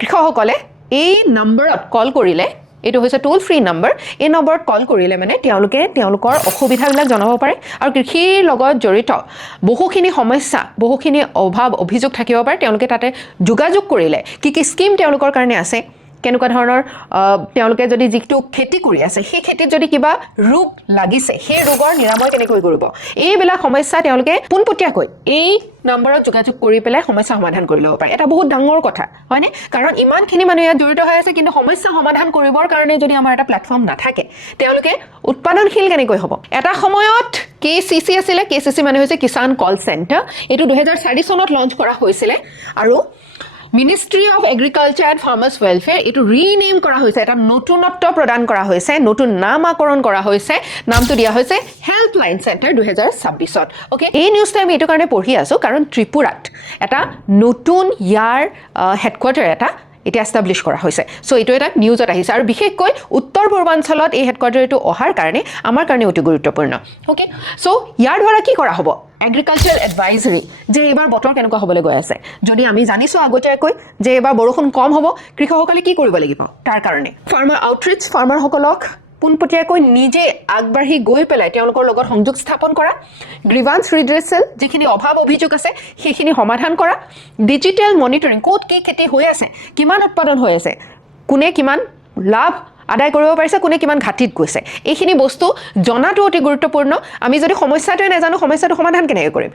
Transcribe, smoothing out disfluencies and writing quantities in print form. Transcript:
কৃষকসকলে এই নম্বৰত কল কৰিলে, এইটো হৈছে টোল ফ্ৰী নম্বৰ, এই নম্বৰত কল কৰিলে মানে তেওঁলোকে তেওঁলোকৰ অসুবিধাবিলাক জনাব পাৰে আৰু কৃষিৰ লগত জড়িত বহুখিনি সমস্যা, বহুখিনি অভাৱ অভিযোগ থাকিব পাৰে। তেওঁলোকে তাতে যোগাযোগ কৰিলে কি কি স্কিম তেওঁলোকৰ কাৰণে আছে, কেনেকুৱা ধৰণৰ তেওঁলোকে যদি যিটো খেতি কৰি আছে সেই খেতিত যদি কিবা ৰোগ লাগিছে সেই ৰোগৰ নিৰাময় কেনেকৈ কৰিব, এইবিলাক সমস্যা তেওঁলোকে পোনপটীয়াকৈ এই নম্বৰত যোগাযোগ কৰি পেলাই সমস্যা সমাধান কৰি ল'ব পাৰে। এটা বহুত ডাঙৰ কথা হয়নে, কাৰণ ইমানখিনি মানুহ ইয়াত জড়িত হৈ আছে, কিন্তু সমস্যা সমাধান কৰিবৰ কাৰণে যদি আমাৰ এটা প্লেটফৰ্ম নাথাকে তেওঁলোকে উৎপাদনশীল কেনেকৈ হ'ব। এটা সময়ত KCC আছিলে, KCC মানে হৈছে কিষাণ কল চেণ্টাৰ। এইটো 2004 চনত লঞ্চ কৰা হৈছিলে আৰু ministry of agriculture and farmers welfare এইটো ৰিনেম কৰা হৈছে, এটা নতুনত্ব প্ৰদান কৰা হৈছে, নতুন নামাকৰণ কৰা হৈছে, নামটো দিয়া হৈছে হেল্পলাইন চেণ্টাৰ 2026ত। অ'কে, এই নিউজটো আমি এইটো কাৰণে পঢ়ি আছোঁ কাৰণ ত্ৰিপুৰাত এটা নতুন ইয়াৰ হেডকোৱাৰ্টাৰ এটা এতিয়া এষ্টাব্লিছ কৰা হৈছে। চ' এইটো এটা নিউজত আহিছে আৰু বিশেষকৈ উত্তৰ পূৰ্বাঞ্চলত এই হেডকোৱাৰ্টাৰটো অহাৰ কাৰণে আমাৰ কাৰণে অতি গুৰুত্বপূৰ্ণ। অ'কে, চ' ইয়াৰ দ্বাৰা কি কৰা হ'ব, এগ্ৰিকালচাৰ এডভাইজৰী, যে এইবাৰ বতৰ কেনেকুৱা হ'বলৈ গৈ আছে। যদি আমি জানিছোঁ আগতীয়াকৈ যে এইবাৰ বৰষুণ কম হ'ব, কৃষকসকলে কি কৰিব লাগিব তাৰ কাৰণে ফাৰ্মাৰ আউটৰিচ, ফাৰ্মাৰসকলক পোনপটীয়াকৈ নিজে আগবাঢ়ি গৈ পেলাই তেওঁলোকৰ লগত সংযোগ স্থাপন কৰা, গ্ৰিভান্স ৰিড্ৰেচেল যিখিনি অভাৱ অভিযোগ আছে সেইখিনি সমাধান কৰা, ডিজিটেল মনিটৰিং, ক'ত কি খেতি হৈ আছে, কিমান উৎপাদন হৈ আছে, কোনে কিমান লাভ আদায় কৰিব পাৰিছে, কোনে কিমান ঘাটিত গৈছে, এইখিনি বস্তু জনাটো অতি গুৰুত্বপূৰ্ণ। আমি যদি সমস্যাটোৱে নাজানো সমস্যাটো সমাধান কেনেকৈ কৰিম।